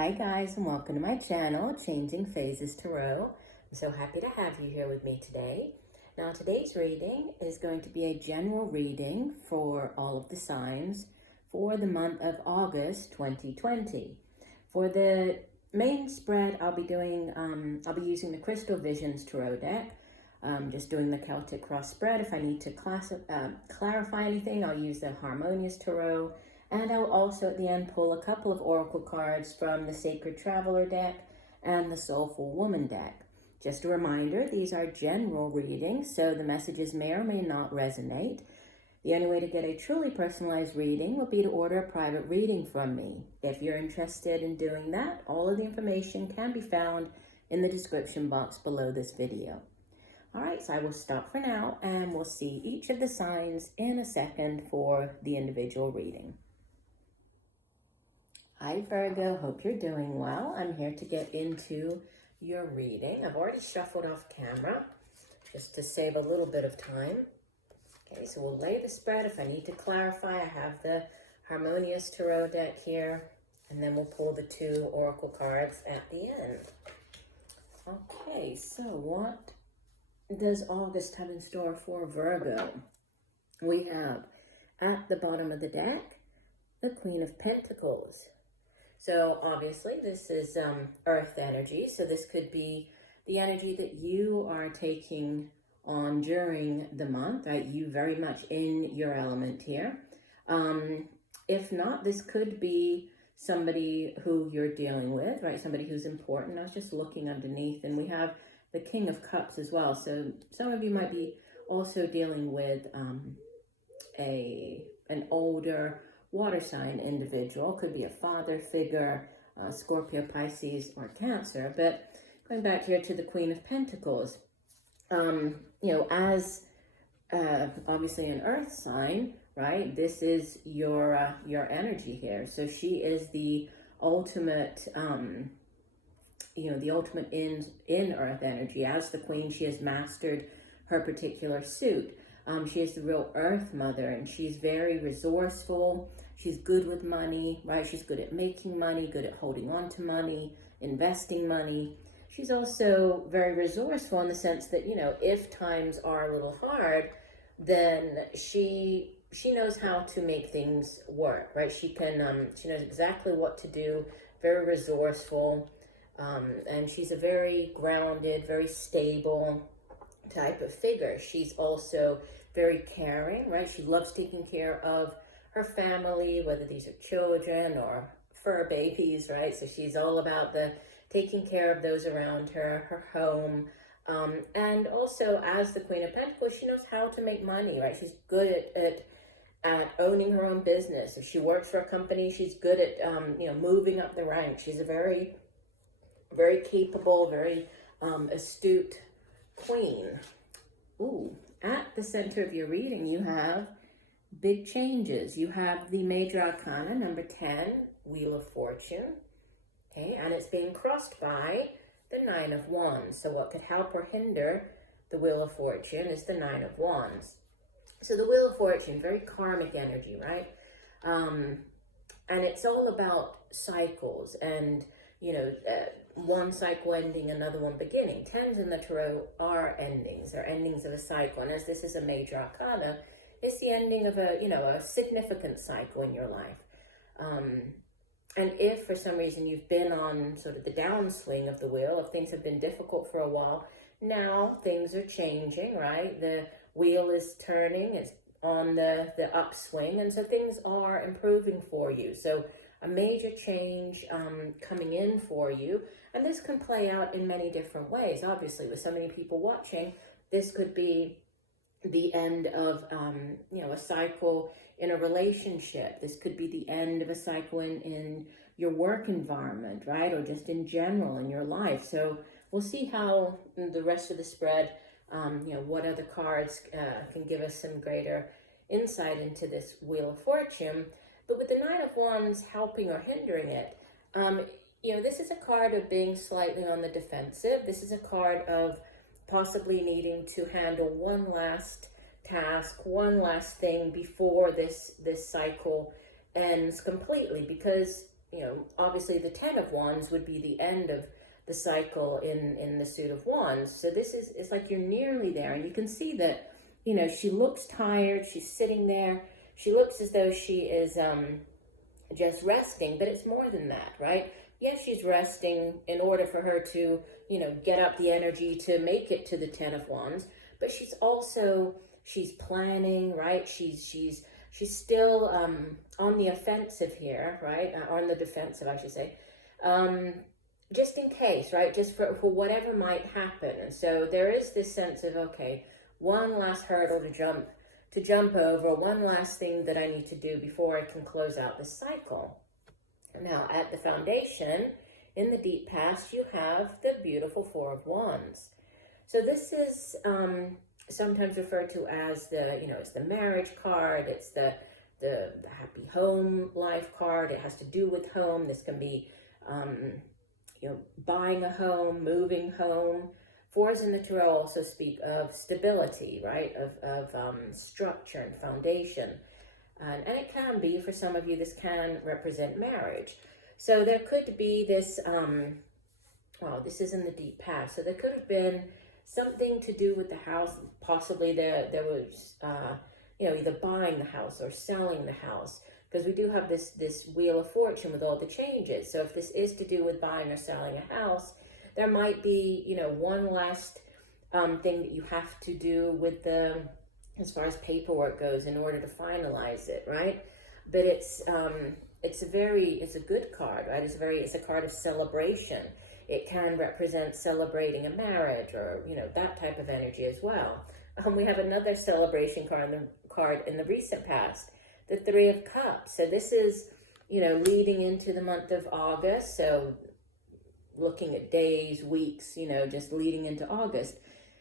Hi guys, and welcome to my channel, Changing Phases Tarot. I'm so happy to have you here with me today. Now today's reading is going to be a general reading for all of the signs for the month of August 2020. For the main spread, I'll be using the Crystal Visions Tarot deck. Just doing the Celtic Cross spread. If I need to clarify anything, I'll use the Harmonious Tarot. And I'll also at the end pull a couple of oracle cards from the Sacred Traveler deck and the Soulful Woman deck. Just a reminder, these are general readings, so the messages may or may not resonate. The only way to get a truly personalized reading will be to order a private reading from me. If you're interested in doing that, all of the information can be found in the description box below this video. All right, so I will stop for now and we'll see each of the signs in a second for the individual reading. Hi Virgo, hope you're doing well. I'm here to get into your reading. I've already shuffled off camera just to save a little bit of time. Okay, so we'll lay the spread. If I need to clarify, I have the Harmonious Tarot deck here, and then we'll pull the two oracle cards at the end. Okay, so what does August have in store for Virgo? We have at the bottom of the deck, the Queen of Pentacles. So obviously this is earth energy. So this could be the energy that you are taking on during the month, right? You very much in your element here. If not, this could be somebody who you're dealing with, right? Somebody who's important. I was just looking underneath and we have the King of Cups as well. So some of you might be also dealing with an older water sign individual. Could be a father figure, Scorpio, Pisces, or Cancer. But going back here to the Queen of Pentacles, as obviously an earth sign, right? This is your energy here. So she is the ultimate, the ultimate in earth energy. As the queen, she has mastered her particular suit. She is the real earth mother, and she's very resourceful. She's good with money, right? She's good at making money, good at holding on to money, investing money. She's also very resourceful in the sense that, if times are a little hard, then she knows how to make things work, right? She knows exactly what to do, very resourceful, and she's a very grounded, very stable type of figure. She's also very caring, right? She loves taking care of her family, whether these are children or fur babies, right? So she's all about the taking care of those around her, her home. And also as the Queen of Pentacles, she knows how to make money, right? She's good at owning her own business. If she works for a company, she's good at, moving up the ranks. She's a very, very capable, very astute queen. Ooh, at the center of your reading, you have big changes. You have the Major Arcana, number 10, Wheel of Fortune. Okay, and it's being crossed by the Nine of Wands. So what could help or hinder the Wheel of Fortune is the Nine of Wands. So the Wheel of Fortune, very karmic energy, right? And it's all about cycles and, one cycle ending, another one beginning. Tens in the Tarot are endings. They're endings of a cycle. And as this is a Major Arcana, it's the ending of a significant cycle in your life. And if for some reason you've been on sort of the downswing of the wheel, if things have been difficult for a while, now things are changing, right? The wheel is turning, it's on the upswing, and so things are improving for you. So a major change coming in for you. And this can play out in many different ways. Obviously, with so many people watching, this could be the end of, a cycle in a relationship. This could be the end of a cycle in your work environment, right? Or just in general in your life. So we'll see how the rest of the spread, what other cards can give us some greater insight into this Wheel of Fortune. But with the Nine of Wands helping or hindering it, this is a card of being slightly on the defensive. This is a card of possibly needing to handle one last task, one last thing before this cycle ends completely. Because obviously the 10 of Wands would be the end of the cycle in the suit of Wands. So this is, it's like you're nearly there, and you can see that, she looks tired. She's sitting there. She looks as though she is just resting, but it's more than that, right? Yes, she's resting in order for her to, get up the energy to make it to the 10 of Wands, but she's planning, right? She's still on the offensive here, right? On the defensive, I should say. Just in case, right? Just for whatever might happen. And so there is this sense of, okay, one last hurdle to jump over, one last thing that I need to do before I can close out this cycle. Now, at the foundation, in the deep past, you have the beautiful Four of Wands. So this is sometimes referred to as it's the marriage card. It's the happy home life card. It has to do with home. This can be, buying a home, moving home. Fours in the tarot also speak of stability, right? Of structure and foundation. And it can be, for some of you, this can represent marriage. So there could be this, this is in the deep past. So there could have been something to do with the house. Possibly there was, either buying the house or selling the house. Because we do have this Wheel of Fortune with all the changes. So if this is to do with buying or selling a house, there might be, one last thing that you have to do with as far as paperwork goes in order to finalize it, right? But it's a good card, right? It's a card of celebration. It can represent celebrating a marriage or, that type of energy as well. We have another celebration card in the recent past, the Three of Cups. So this is, leading into the month of August. So looking at days, weeks, just leading into August.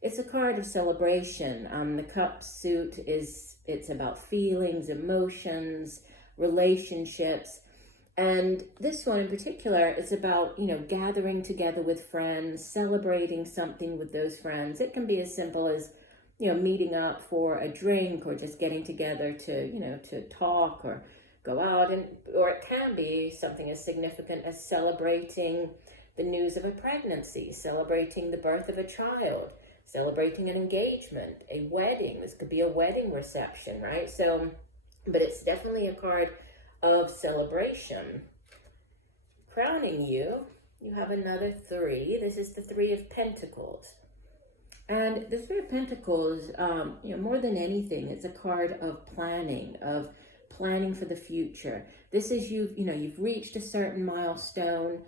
It's a card of celebration. The cup suit it's about feelings, emotions, relationships. And this one in particular is about, gathering together with friends, celebrating something with those friends. It can be as simple as, meeting up for a drink or just getting together to talk or go out. Or it can be something as significant as celebrating the news of a pregnancy, celebrating the birth of a child, celebrating an engagement, a wedding. This could be a wedding reception, right? So, but it's definitely a card of celebration. Crowning you have another three. This is the Three of Pentacles. And the Three of Pentacles, more than anything, it's a card of planning for the future. This is you've reached a certain milestone.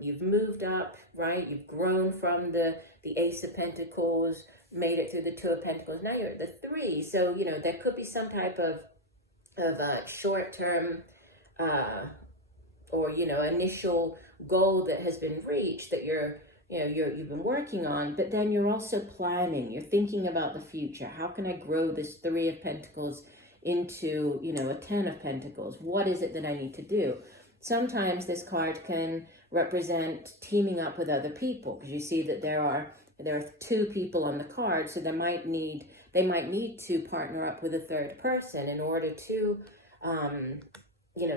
You've moved up, right? You've grown from the Ace of Pentacles, made it through the Two of Pentacles. Now you're at the Three. So, there could be some type of short-term or, initial goal that has been reached that you've been working on, but then you're also planning. You're thinking about the future. How can I grow this Three of Pentacles into, a 10 of Pentacles? What is it that I need to do? Sometimes this card can represent teaming up with other people, because you see that there are 2 people on the card, so they might need to partner up with a third person in order to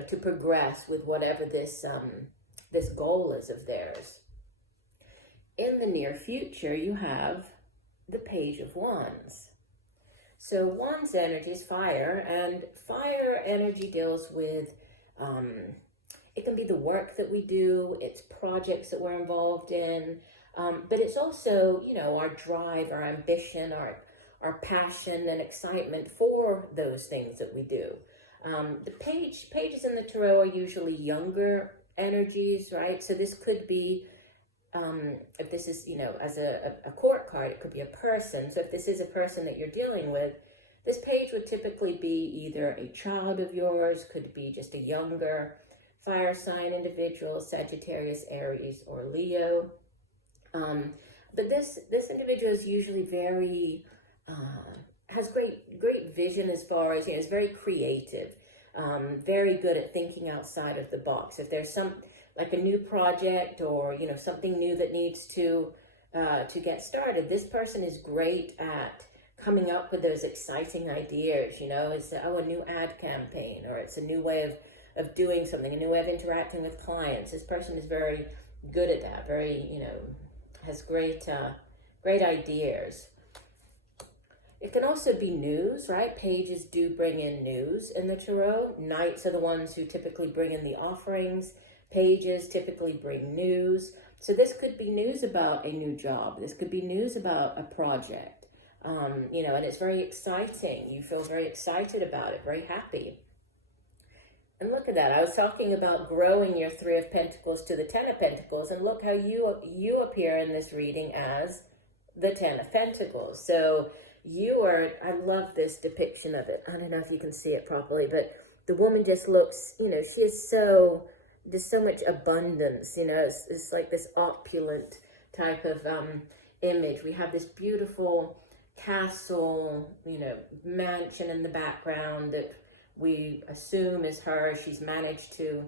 to progress with whatever this goal is of theirs. In the near future, you have the Page of Wands. So Wands energy is fire, and fire energy deals with it can be the work that we do, it's projects that we're involved in, but it's also, our drive, our ambition, our passion and excitement for those things that we do. The pages in the tarot are usually younger energies, right? So this could be, if this is, as a court card, it could be a person. So if this is a person that you're dealing with, this page would typically be either a child of yours, could be just a younger fire sign individual, Sagittarius, Aries, or Leo. But this individual is usually very, has great vision as far as, is very creative, very good at thinking outside of the box. If there's like a new project or, something new that needs to get started, this person is great at coming up with those exciting ideas. It's, a new ad campaign, or it's a new way of doing something, a new way of interacting with clients. This person is very good at that, very, you know, has great ideas. It can also be news, right? Pages do bring in news in the tarot. Knights are the ones who typically bring in the offerings. Pages typically bring news. So this could be news about a new job. This could be news about a project. You know, and it's very exciting. You feel very excited about it, very happy. And look at that. I was talking about growing your Three of Pentacles to the Ten of Pentacles, and look how you appear in this reading as the Ten of Pentacles. So you are, I love this depiction of it. I don't know if you can see it properly, but the woman just looks, you know, she is so, there's so much abundance, you know, it's like this opulent type of image. We have this beautiful castle, you know, mansion in the background that we assume is her. She's managed to,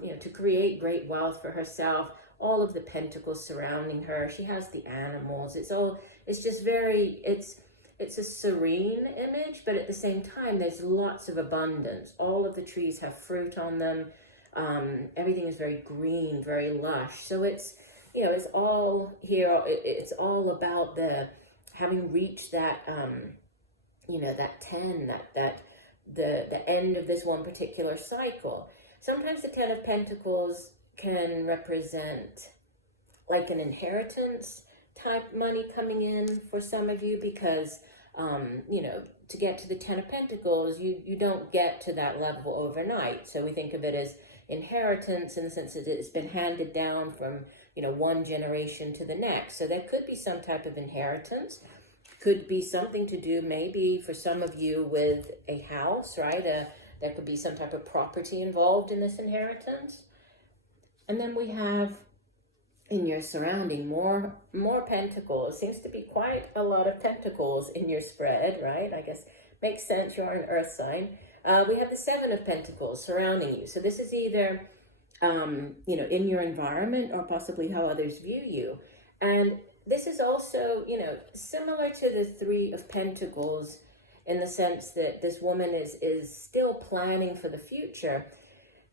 you know, to create great wealth for herself. All of the pentacles surrounding her. She has the animals. It's just very, it's a serene image, but at the same time, there's lots of abundance. All of the trees have fruit on them. Everything is very green, very lush. So it's, you know, it's all here. It's all about having reached that, you know, that 10, the end of this one particular cycle. Sometimes the Ten of Pentacles can represent like an inheritance type money coming in for some of you, because you know, to get to the Ten of Pentacles, you don't get to that level overnight. So we think of it as inheritance in the sense that it's been handed down from, you know, one generation to the next. So there could be some type of inheritance. Could be something to do maybe for some of you with a house, right? There could be some type of property involved in this inheritance. And then we have in your surrounding more pentacles. Seems to be quite a lot of pentacles in your spread, right? I guess makes sense, you're an earth sign. We have the Seven of Pentacles surrounding you. So this is either, you know, in your environment or possibly how others view you. And this is also, you know, similar to the Three of Pentacles in the sense that this woman is still planning for the future.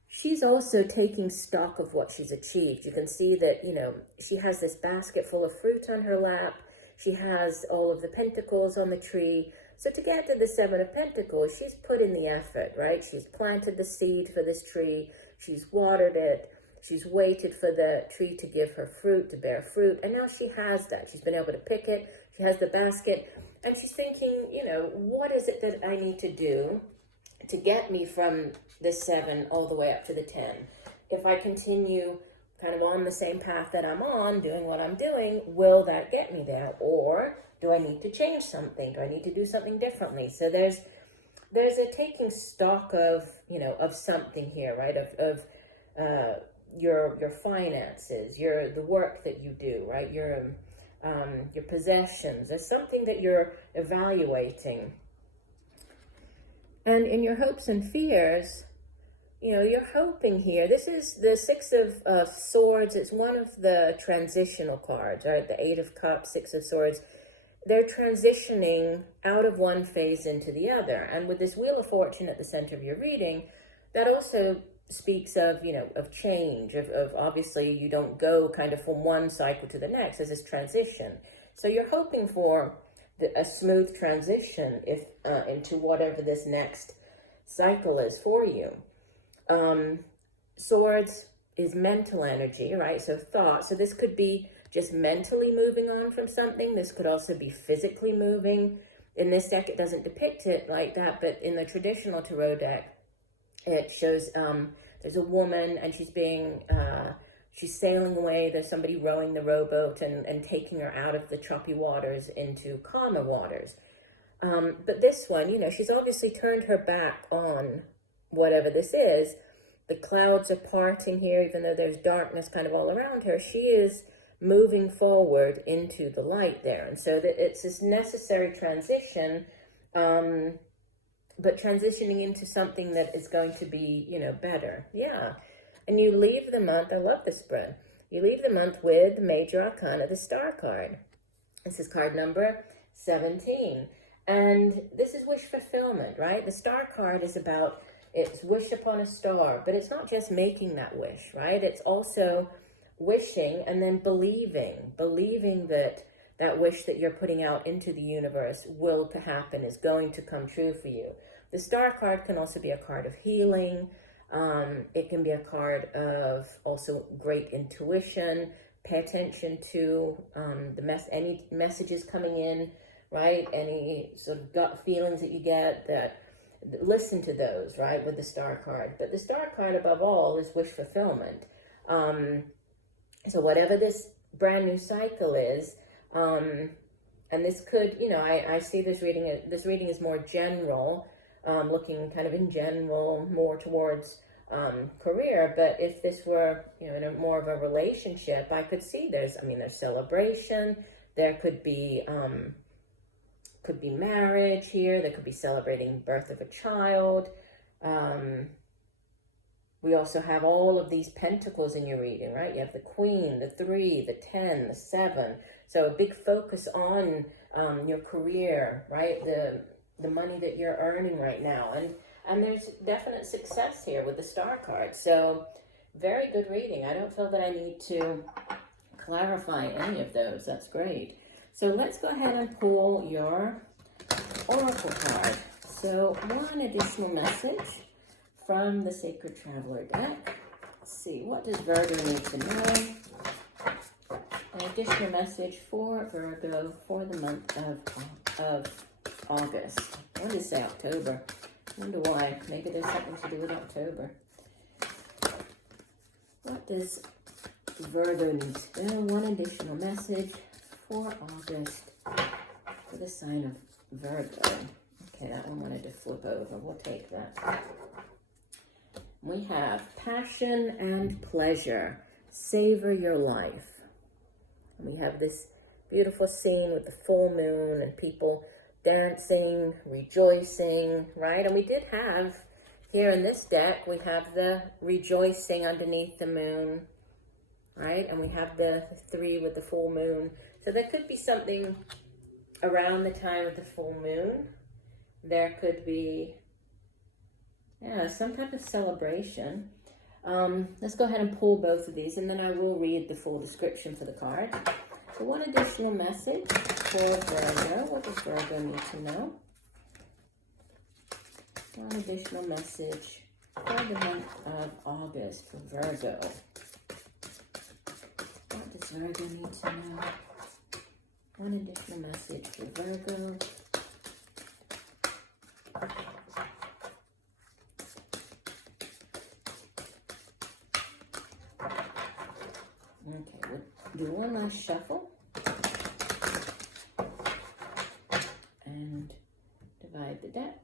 She's also taking stock of what she's achieved. You can see that, you know, she has this basket full of fruit on her lap. She has all of the pentacles on the tree. So to get to the Seven of Pentacles, she's put in the effort, right? She's planted the seed for this tree. She's watered it. She's waited for the tree to give her fruit, to bear fruit. And now she has that. She's been able to pick it. She has the basket. And she's thinking, you know, what is it that I need to do to get me from the 7 all the way up to the 10? If I continue kind of on the same path that I'm on, doing what I'm doing, will that get me there? Or do I need to change something? Do I need to do something differently? So there's a taking stock of, you know, of something here, right? Of your finances, the work that you do, right? Your possessions. There's something that you're evaluating. And in your hopes and fears, you know, you're hoping here. This is the Six of Swords. It's one of the transitional cards, right? The Eight of Cups, Six of Swords. They're transitioning out of one phase into the other. And with this Wheel of Fortune at the center of your reading, that also speaks of, you know, of change, of obviously you don't go kind of from one cycle to the next. There's this transition. So you're hoping for a smooth transition into whatever this next cycle is for you. Swords is mental energy, right? So thought. So this could be just mentally moving on from something. This could also be physically moving. In this deck, it doesn't depict it like that, but in the traditional tarot deck, it shows there's a woman and she's sailing away. There's somebody rowing the rowboat and taking her out of the choppy waters into calmer waters. But this one, you know, she's obviously turned her back on whatever this is. The clouds are parting here, even though there's darkness kind of all around her. She is moving forward into the light there. And so that it's this necessary transition, but transitioning into something that is going to be, you know, better. Yeah. And you leave the month, I love this spread. You leave the month with Major Arcana, the Star card. This is card number 17. And this is wish fulfillment, right? The Star card is about It's wish upon a star, but it's not just making that wish, right? It's also wishing and then believing that that wish that you're putting out into the universe will to happen, is going to come true for you. The star card can also be a card of healing. It can be a card of also great intuition. Pay attention to any messages coming in, right? Any sort of gut feelings that you get, that listen to those, right, with the star card. But the star card above all is wish fulfillment. So whatever this brand new cycle is, and this could, I see this reading is more general, looking kind of in general more towards career. But if this were, in a more of a relationship, I could see there's celebration. There could be marriage here. There could be celebrating birth of a child. We also have all of these pentacles in your reading, right? You have the Queen, the 3, the 10, the 7. So a big focus on your career, right? The money that you're earning right now. And there's definite success here with the star card. So very good reading. I don't feel that I need to clarify any of those. That's great. So let's go ahead and pull your oracle card. So one additional message from the Sacred Traveler deck. Let's see, what does Virgo need to know? An additional message for Virgo for the month of August. I wanted to say October. I wonder why. Maybe there's something to do with October. What does Virgo need to know? One additional message for August for the sign of Virgo. Okay, that one wanted to flip over. We'll take that. We have passion and pleasure. Savor your life. And we have this beautiful scene with the full moon and people dancing, rejoicing, right? And we did have here in this deck, we have the rejoicing underneath the moon, right? And we have the 3 with the full moon. So there could be something around the time of the full moon. There could be, some type of celebration. Let's go ahead and pull both of these, and then I will read the full description for the card. So one additional message for Virgo. What does Virgo need to know? One additional message for the month of August for Virgo. What does Virgo need to know? One additional message for Virgo. Okay, we'll do one last shuffle and divide the deck.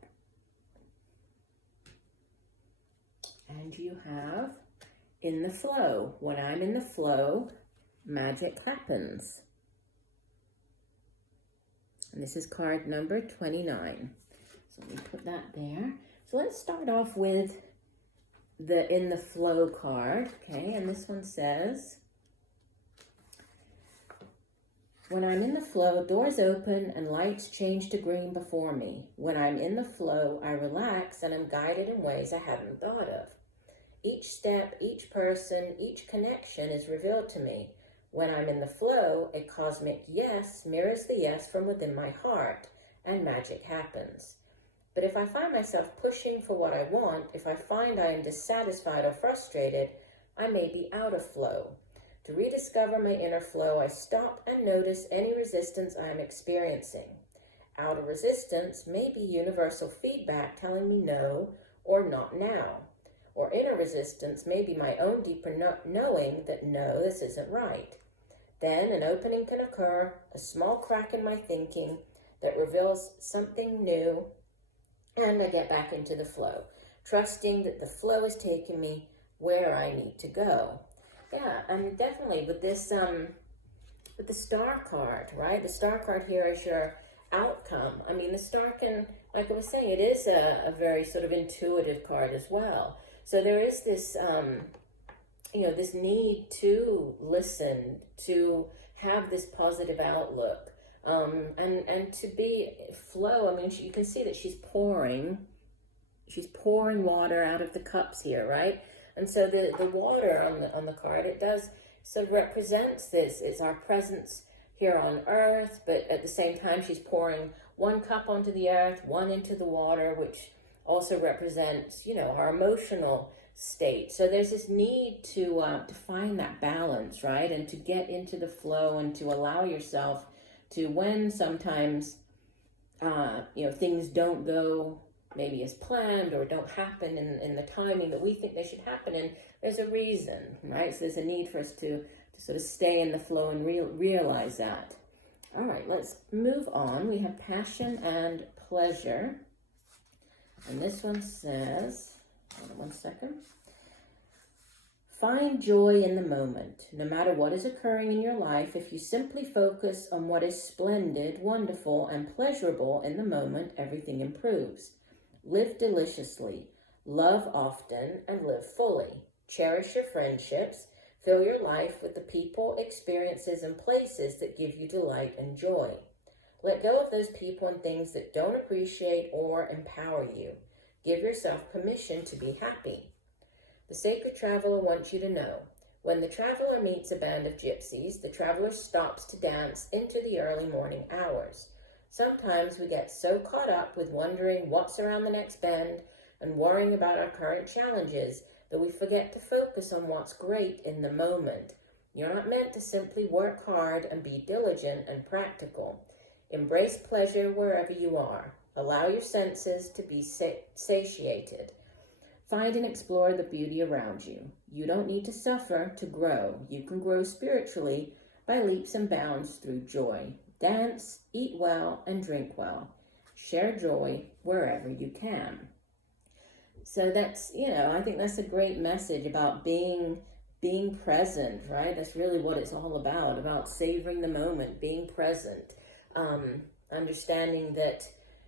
And you have in the flow. When I'm in the flow, magic happens. And this is card number 29. So let me put that there. So let's start off with the in the flow card. Okay, and this one says, when I'm in the flow, doors open and lights change to green before me. When I'm in the flow, I relax and am guided in ways I hadn't thought of. Each step, each person, each connection is revealed to me. When I'm in the flow, a cosmic yes mirrors the yes from within my heart, and magic happens. But if I find myself pushing for what I want, if I find I am dissatisfied or frustrated, I may be out of flow. To rediscover my inner flow, I stop and notice any resistance I am experiencing. Outer resistance may be universal feedback telling me no or not now. Or inner resistance may be my own deeper knowing that no, this isn't right. Then an opening can occur, a small crack in my thinking that reveals something new, and I get back into the flow, trusting that the flow is taking me where I need to go. Yeah, and definitely with this, with the star card, right? The star card here is your outcome. I mean, the star can, like I was saying, it is a very sort of intuitive card as well. So there is this, this need to listen, to have this positive outlook, and to be flow. I mean, you can see that she's pouring she's pouring water out of the cups here, right? And so the water on the card, it does sort of represents this. It's our presence here on earth, but at the same time, she's pouring one cup onto the earth, one into the water, which also represents, you know, our emotional state. So there's this need to find that balance, right? And to get into the flow and to allow yourself to, when sometimes, you know, things don't go maybe as planned or don't happen in the timing that we think they should happen, and there's a reason, right? So there's a need for us to sort of stay in the flow and realize that. All right, let's move on. We have passion and pleasure. And this one says, hold on one second. Find joy in the moment. No matter what is occurring in your life, if you simply focus on what is splendid, wonderful, and pleasurable in the moment, everything improves. Live deliciously, love often, and live fully. Cherish your friendships. Fill your life with the people, experiences, and places that give you delight and joy. Let go of those people and things that don't appreciate or empower you. Give yourself permission to be happy. The sacred traveler wants you to know, when the traveler meets a band of gypsies, the traveler stops to dance into the early morning hours. Sometimes we get so caught up with wondering what's around the next bend and worrying about our current challenges that we forget to focus on what's great in the moment. You're not meant to simply work hard and be diligent and practical. Embrace pleasure wherever you are. Allow your senses to be satiated. Find and explore the beauty around you. You don't need to suffer to grow. You can grow spiritually by leaps and bounds through joy. Dance, eat well, and drink well. Share joy wherever you can. So that's, you know, I think that's a great message about being present, right? That's really what it's all about savoring the moment, being present, understanding that,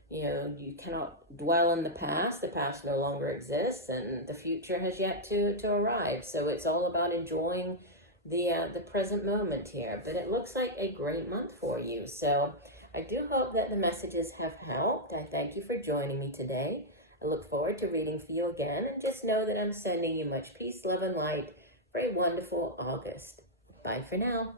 you know, you cannot dwell in the past no longer exists, and the future has yet to arrive. So it's all about enjoying the present moment here. But it looks like a great month for you. So I do hope that the messages have helped. I thank you for joining me today. I look forward to reading for you again, and just know that I'm sending you much peace, love, and light for a wonderful August. Bye for now.